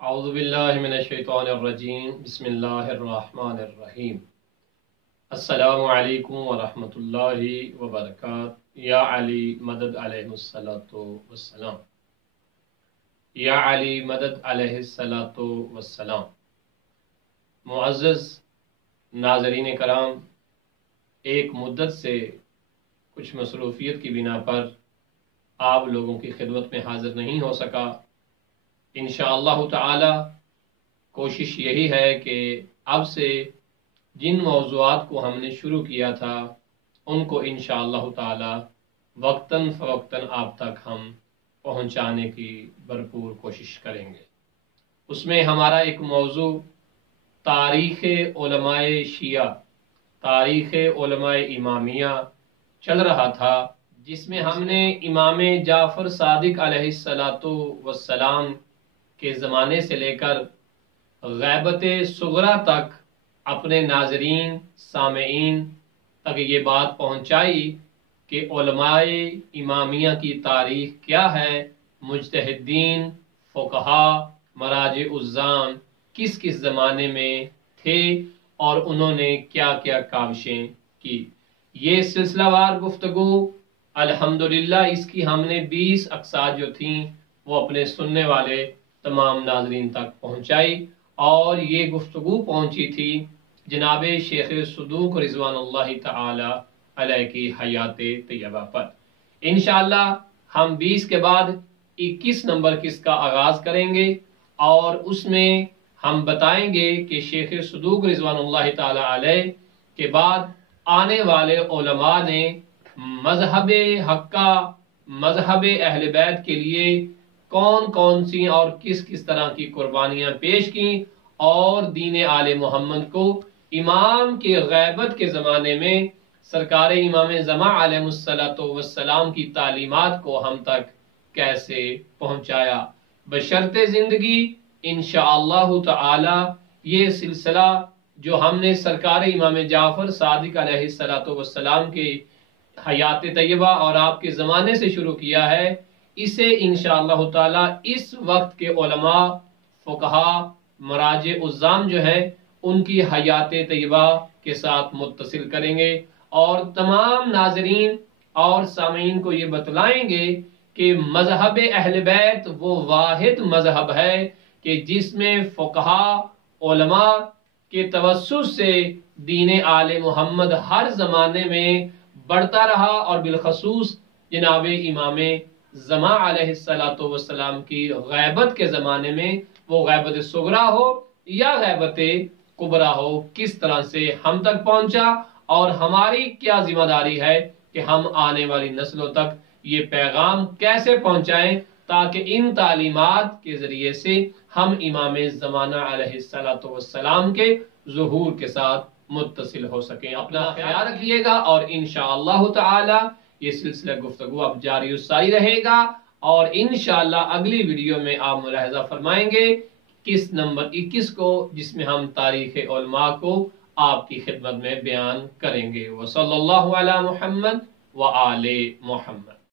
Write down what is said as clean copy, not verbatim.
अऊज़ु बिल्लाहि मिनश शैतानिर रजीम बिस्मिल्लाहिर्रहमानिर्रहीम। अस्सलामु अलैकुम व रहमतुल्लाहि व बरकातुहू। या अली मदद अलैहिस्सलातु वस्सलाम। या अली मदद अलैहिस्सलातु वस्सलाम। मुअज़्ज़ज़ नाज़रीन कराम, एक मुद्दत से कुछ मसरूफ़ियत की बिना पर आप लोगों की खिदमत में हाज़िर नहीं हो सका। इंशाअल्लाह ताला कोशिश यही है कि अब से जिन मौज़ूआत को हमने शुरू किया था उनको इंशाअल्लाह ताला वक्तन फ़वक्तन आप तक हम पहुँचाने की भरपूर कोशिश करेंगे। उसमें हमारा एक मौज़ू तारीख़ उलमाए शिया, तारीख़ उलमाए इमामिया चल रहा था, जिसमें हमने इमाम जाफ़र सादिक अलैहिस्सलातु वस्सलाम के ज़माने से लेकर ग़ैबत सुग़रा तक अपने नाज़रीन सामईन तक ये बात पहुँचाई कि उलमाए इमामिया की तारीख़ क्या है, मुज्तहिदीन फ़ुक़हा मराजे उज़्ज़ाम किस किस ज़माने में थे और उन्होंने क्या क्या काविशें की। ये सिलसिलावार गुफ्तगू अल्हम्दुलिल्लाह इसकी हमने 20 अक़साद जो थी वो अपने सुनने वाले तमाम नाज़रीन तक पहुँचाई और ये गुफ्तगू पहुँची थी जनाब शेख सदूक रिज़वानुल्लाहि ताला अलैहि की हयाते तय्यबा पर। इंशाअल्लाह हम 20 के बाद 21 नंबर किसका आगाज़ करेंगे और उसमें हम बताएंगे कि शेख सदूक रिज़वानुल्लाहि ताला अलैहि के बाद आने वाले उलमा ने मज़हब हक्का, मज़हब अहले बैत के लिए कौन कौन सी और किस किस तरह की कुर्बानियाँ पेश की और दीन आले मोहम्मद को इमाम के ग़ैबत के ज़माने में सरकार इमाम ज़मा अलैहिस्सलातु वस्सलाम की तालीमात को हम तक कैसे पहुँचाया। बशर्ते ज़िंदगी इंशाअल्लाह ताला ये सिलसिला जो हमने सरकार इमाम जाफ़र सादिक अलैहिस्सलातु वस्सलाम के हयात तय्यबा और आपके ज़माने से शुरू किया है, इसे इंशाअल्लाह ताला इस वक्त के उलमा फ़ुक़हा मराजे उज़्ज़ाम जो है उनकी हयात तय्यबा के साथ मुत्तसिल करेंगे और तमाम नाज़रीन और सामीन को ये बतलाएंगे कि मज़हब अहले बैत वो वाहिद मज़हब है कि जिसमें फ़ुक़हा उलमा के तवस्सुस से दीन आले मोहम्मद हर ज़माने में बढ़ता रहा और बिलखसूस जनाब इमाम ज़मा अलैहिस्सलातु वस्सलाम की ग़ैबत के ज़माने में, वो ग़ैबत सुग़रा हो या ग़ैबत कुबरा हो, किस तरह से हम तक पहुँचा और हमारी क्या ज़िम्मेदारी है कि हम आने वाली नस्लों तक ये पैगाम कैसे पहुँचाएं ताकि इन तालीमात के ज़रिए से हम इमाम ज़माना अलैहिस्सलातु वस्सलाम के ज़ुहूर के साथ मुत्तसिल हो सकें। अपना ख्याल रखिएगा और इंशाअल्लाह ताला ये सिलसिला गुफ्तगू अब जारी सारी रहेगा और इंशाअल्लाह अगली वीडियो में आप मुलाहिज़ा फरमाएंगे किस नंबर 21 को, जिसमें हम तारीख़ उलमा को आपकी खिदमत में बयान करेंगे। व सल्लल्लाहु अला मुहम्मद व आले मुहम्मद।